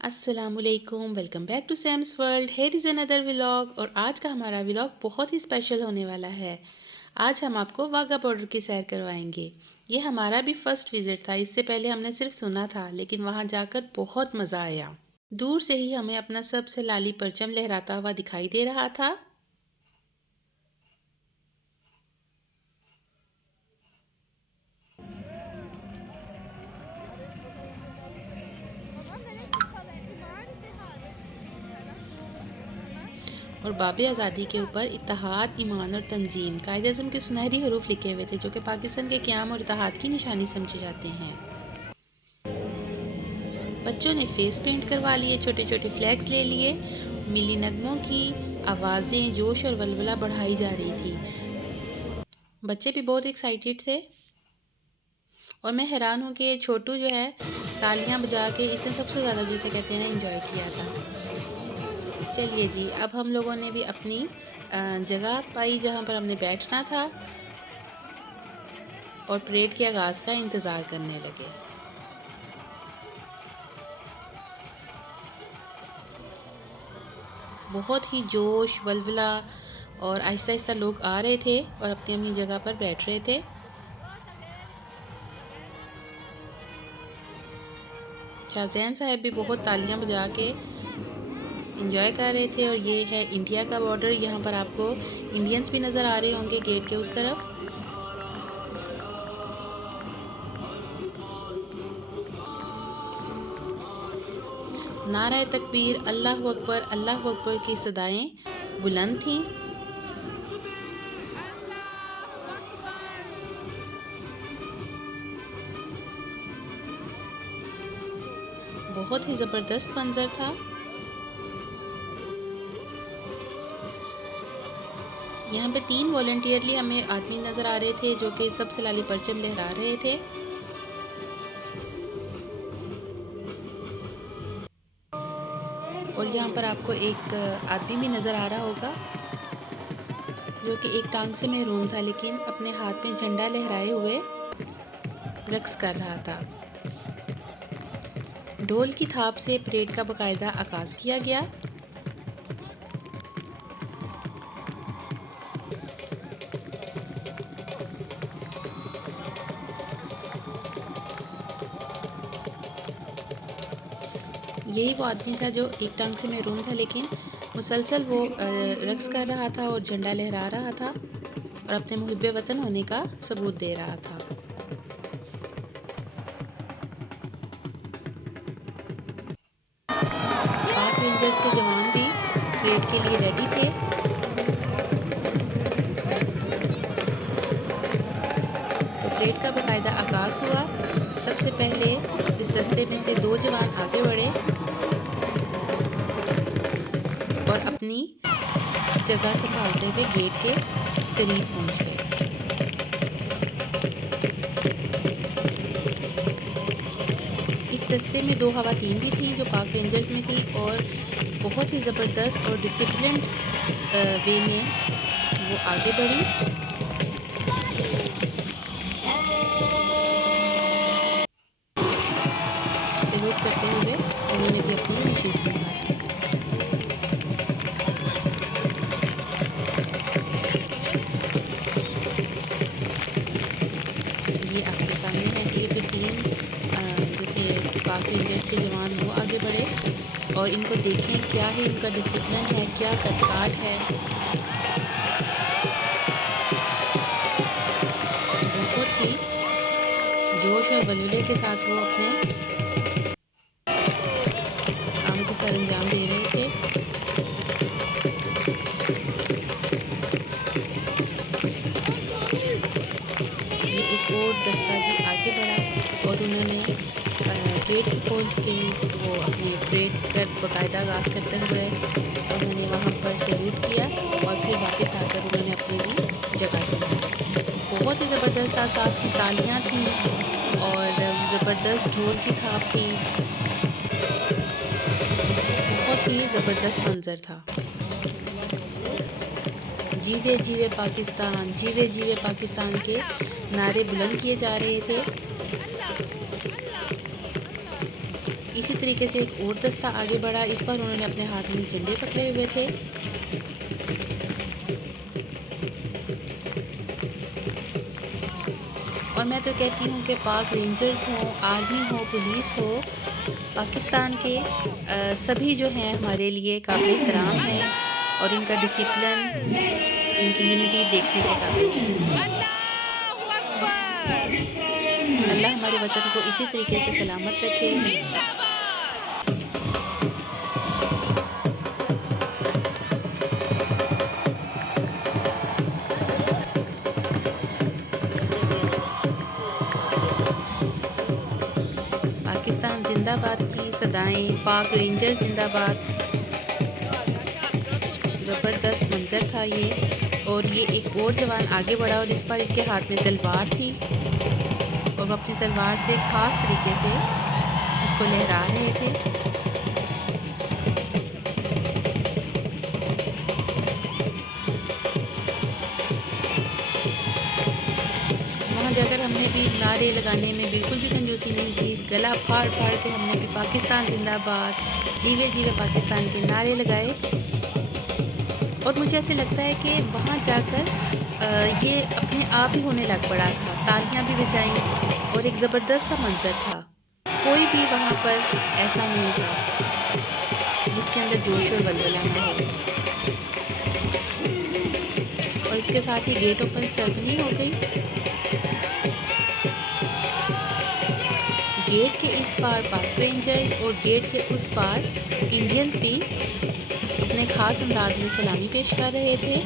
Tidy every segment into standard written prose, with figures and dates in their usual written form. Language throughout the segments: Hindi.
अस्सलामुअलैकुम, welcome back to Sam's world. Here is another vlog और आज का हमारा व्लॉग बहुत ही स्पेशल होने वाला है। आज हम आपको वाघा बॉर्डर की सैर करवाएंगे। ये हमारा भी फर्स्ट विज़िट था। इससे पहले हमने सिर्फ सुना था, लेकिन वहाँ जाकर बहुत मज़ा आया। दूर से ही हमें अपना सबसे लाली परचम लहराता हुआ दिखाई दे रहा था। और बाब आज़ादी के ऊपर इत्तेहाद, ईमान और तंजीम कायद-ए-आज़म के सुनहरी हरूफ लिखे हुए थे, जो कि पाकिस्तान के क़याम और इत्तेहाद की निशानी समझे जाते हैं। बच्चों ने फेस पेंट करवा लिए, छोटे छोटे फ्लैग्स ले लिए। मिली नगमों की आवाज़ें जोश और वलवला बढ़ाई जा रही थी। बच्चे भी बहुत एक्साइटेड थे और मैं हैरान हूँ कि छोटू जो है तालियां बजा के इसने सबसे ज़्यादा, जिसे कहते हैं ना, एंजॉय किया था। चलिए जी, अब हम लोगों ने भी अपनी जगह पाई जहाँ पर हमने बैठना था और परेड के आगाज़ का इंतज़ार करने लगे। बहुत ही जोश, वलवला और आहिस्ता आहिस्ता लोग आ रहे थे और अपनी अपनी जगह पर बैठ रहे थे। शाहज़ैन साहब भी बहुत तालियां बजा के इंजॉय कर रहे थे। और ये है इंडिया का बॉर्डर। यहाँ पर आपको इंडियंस भी नज़र आ रहे होंगे गेट के उस तरफ। नारा तकबीर, अल्लाह अकबर की सदाएं बुलंद थीं। बहुत ही ज़बरदस्त मंजर था। यहाँ पे 3 वॉलंटियरली हमें आदमी नज़र आ रहे थे, जो कि सबसे लाली परचम लहरा रहे थे। और यहाँ पर आपको एक आदमी भी नज़र आ रहा होगा, जो कि एक टांग से महरूम था, लेकिन अपने हाथ में झंडा लहराए हुए रक्स कर रहा था। ढोल की थाप से परेड का बाकायदा आगाज़ किया गया। यही वो आदमी था जो एक टांग से महरूम था, लेकिन मुसलसल वो रक्स कर रहा था और झंडा लहरा रहा था और अपने मुहिब्बे वतन होने का सबूत दे रहा था। पाक रेंजर्स के जवान भी परेड के लिए रेडी थे। तो परेड का बाकायदा आगाज़ हुआ। सबसे पहले इस दस्ते में से 2 जवान आगे बढ़े और अपनी जगह संभालते हुए गेट के करीब पहुंच गए। इस दस्ते में 2 ख़वातीन भी थी जो पाक रेंजर्स में थी और बहुत ही ज़बरदस्त और डिसिप्लिन्ड वे में वो आगे बढ़ी। सैल्यूट करते हुए उन्होंने भी अपनी नशीस संभाली। ये आपके सामने है जी। फिर 3 जो थे पाक रेंजर्स के जवान, वो आगे बढ़े और इनको देखें क्या ही इनका डिसिप्लिन है, क्या कदकाठ है। बहुत ही जोश और वलवले के साथ वो अपने काम को सर अंजाम दे रहे थे। ये एक और दस्ता जी आगे बढ़ा और उन्होंने गेट पहुंच के वो अपनी परेड का बाकायदा आगाज़ करते हुए उन्होंने वहाँ पर सैल्यूट किया और फिर वापस आकर उन्होंने अपनी भी जगह संभाली। बहुत ही ज़बरदस्त साथ की तालियाँ थीं और ज़बरदस्त ढोल की थाप थी। बहुत ही ज़बरदस्त मंजर था। जीवे जीवे पाकिस्तान, जीवे जीवे पाकिस्तान के नारे बुलंद किए जा रहे थे। इसी तरीके से एक और दस्ता आगे बढ़ा। इस बार उन्होंने अपने हाथ में झंडे पकड़े हुए थे। और मैं तो कहती हूँ कि पाक रेंजर्स हो, आर्मी हो, पुलिस हो, पाकिस्तान के सभी जो हैं हमारे लिए काबिल एहतराम हैं और इनका डिसिप्लिन, इनकी यूनिटी देखने के काबिल है। अल्लाह हमारे वतन को इसी तरीके से सलामत रखे। पाकिस्तान जिंदाबाद की सदाएं, पाक रेंजर जिंदाबाद। ज़बरदस्त मंजर था ये। और ये एक और जवान आगे बढ़ा और इस बार इनके हाथ में तलवार थी और वो अपनी तलवार से ख़ास तरीके से उसको लहरा रहे थे। वहाँ जाकर हमने भी नारे लगाने में बिल्कुल भी कंजूसी नहीं की। गला फाड़ फाड़ के हमने भी पाकिस्तान जिंदाबाद, जीवे जीवे पाकिस्तान के नारे लगाए। और मुझे ऐसे लगता है कि वहाँ जाकर ये अपने आप ही होने लग पड़ा था। तालियां भी बजाई और एक ज़बरदस्त सा मंजर था। कोई भी वहाँ पर ऐसा नहीं था जिसके अंदर जोश और वलवला ना हो। और इसके साथ ही गेट ओपन सेरेमनी हो गई। गेट के इस पार पाक रेंजर्स और गेट के उस पार इंडियंस भी अपने ख़ास अंदाज में सलामी पेश कर रहे थे।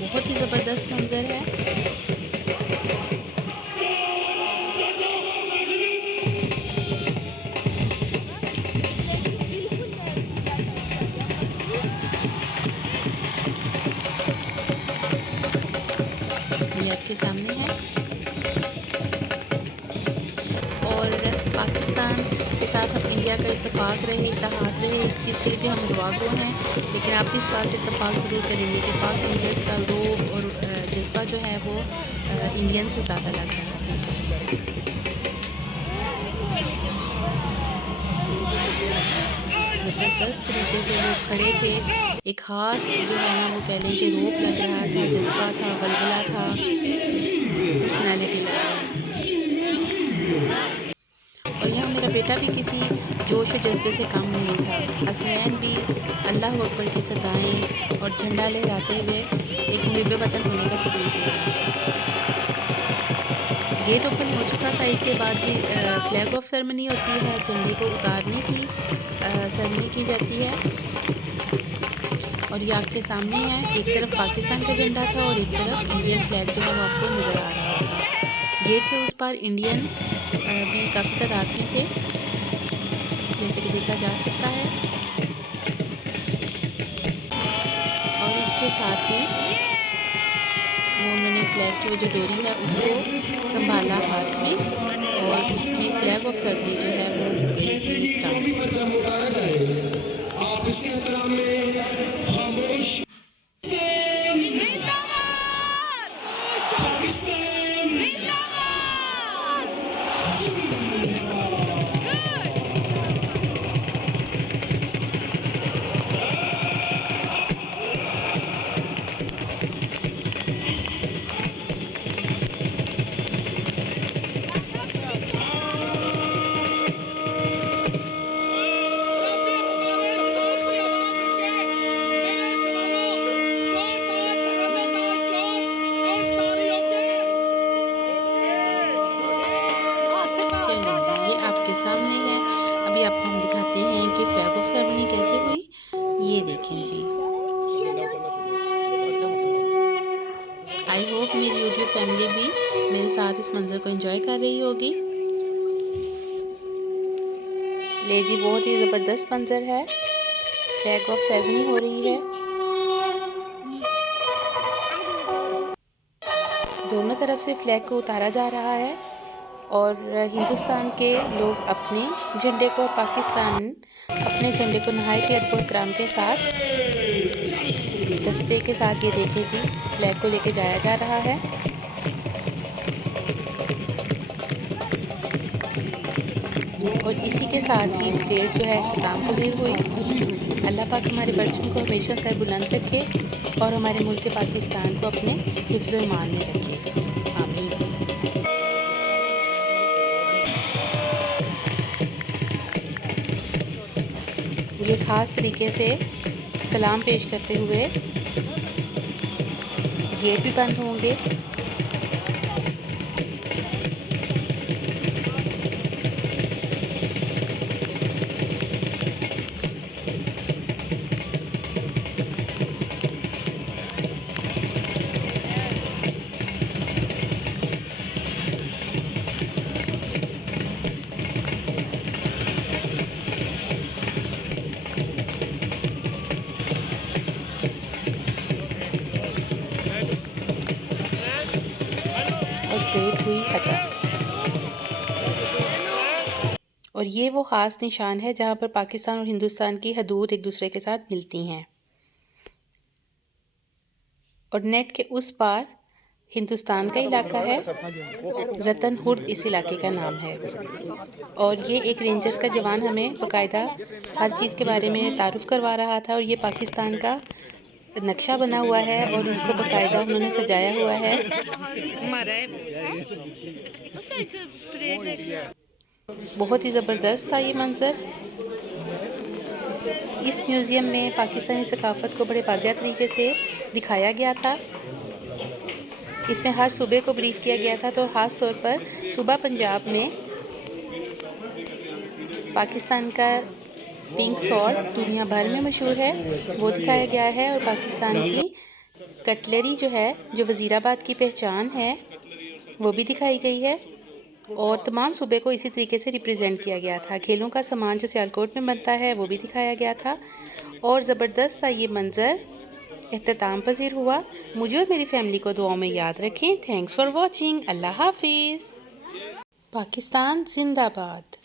बहुत ही ज़बरदस्त मंजर है। ये आपके सामने है। और पाकिस्तान के साथ हम इंडिया का इत्तेफाक रहे, इत्तेहाद रहे, इस चीज़ के लिए भी हम दुआगो हैं। लेकिन आप भी इस बात से इत्तेफाक ज़रूर करेंगे कि पाक रेंजर्स का रोब और जज्बा जो है वो इंडियन से ज़्यादा लग रहा था। ज़बरदस्त तरीके से वो खड़े थे। एक ख़ास जो है ना वो कह लें कि रोब लग रहा था, जज्बा था, वलवला था, पर्सनैलिटी लग रही थी। और यहाँ मेरा बेटा भी किसी जोश और जज्बे से कम नहीं था। हसनैन भी अल्लाह अकबर की सदाएं और झंडा लहराते हुए एक मुहिब वतन होने का सबूत दे रहा था। गेट ओपन हो चुका था। इसके बाद जी फ्लैग ऑफ सेरेमनी होती है, झंडे को उतारने की सेरेमनी की जाती है। और ये आपके सामने है, एक तरफ पाकिस्तान का झंडा था और एक तरफ इंडियन फ्लैग जो है वो आपको नज़र आ रहा होगा। गेट के उस पार इंडियन भी काफ़ी तादाद में थे, जैसे कि देखा जा सकता है। और इसके साथ ही वो उन्होंने फ्लैग की वो जो डोरी है उसको संभाला हाथ में और उसकी फ्लैग ऑफ सेरेमनी जो है वो चलिए जी, ये आपके सामने है। अभी आपको हम दिखाते हैं कि फ्लैग ऑफ सेरेमनी कैसे हुई। ये देखें जी। आई होप मेरी यूट्यूब फैमिली भी मेरे साथ इस मंजर को एंजॉय कर रही होगी। ले जी, बहुत ही ज़बरदस्त मंजर है। फ्लैग ऑफ सेरेमनी हो रही है। दोनों तरफ से फ्लैग को उतारा जा रहा है और हिंदुस्तान के लोग अपने झंडे को, पाकिस्तान अपने झंडे को नहायत अदब एहतराम के साथ दस्ते के साथ ये देखें जी, फ्लैग को लेके जाया जा रहा है। और इसी के साथ ही परेड जो है अख्ताम पज़ीर हुई। अल्लाह पाक हमारे बच्चों को हमेशा सर बुलंद रखे और हमारे मुल्क पाकिस्तान को अपने हिफ्ज़-ओ ईमान में रखे। आमीन। ये ख़ास तरीके से सलाम पेश करते हुए गेट भी बंद होंगे। और परेड हुई ख़त्म। और ये वो ख़ास निशान है जहाँ पर पाकिस्तान और हिंदुस्तान की हदूद एक दूसरे के साथ मिलती हैं। और नेट के उस पार हिंदुस्तान का इलाका है, रतन हुर्द इस इलाके का नाम है। और ये एक रेंजर्स का जवान हमें बाकायदा हर चीज़ के बारे में तारुफ़ करवा रहा था। और ये पाकिस्तान का नक्शा बना हुआ है और इसको बाकायदा उन्होंने सजाया हुआ है। बहुत ही ज़बरदस्त था ये मंज़र। इस म्यूज़ियम में पाकिस्तानी सकाफ़त को बड़े वाज़िह तरीके से दिखाया गया था। इसमें हर सूबे को ब्रीफ़ किया गया था। तो ख़ास तौर पर सूबा पंजाब में पाकिस्तान का पिंक सॉल्ट दुनिया भर में मशहूर है, वो दिखाया गया है। और पाकिस्तान की कटलरी जो है, जो वज़ीराबाद की पहचान है, वो भी दिखाई गई है। और तमाम सूबे को इसी तरीके से रिप्रेजेंट किया गया था। खेलों का सामान जो सियालकोट में बनता है वो भी दिखाया गया था। और ज़बरदस्त सा ये मंज़र इख्तिताम पज़ीर हुआ। मुझे और मेरी फैमिली को दुआओं में याद रखें। Thanks for watching. अल्लाह हाफिज़। पाकिस्तान जिंदाबाद।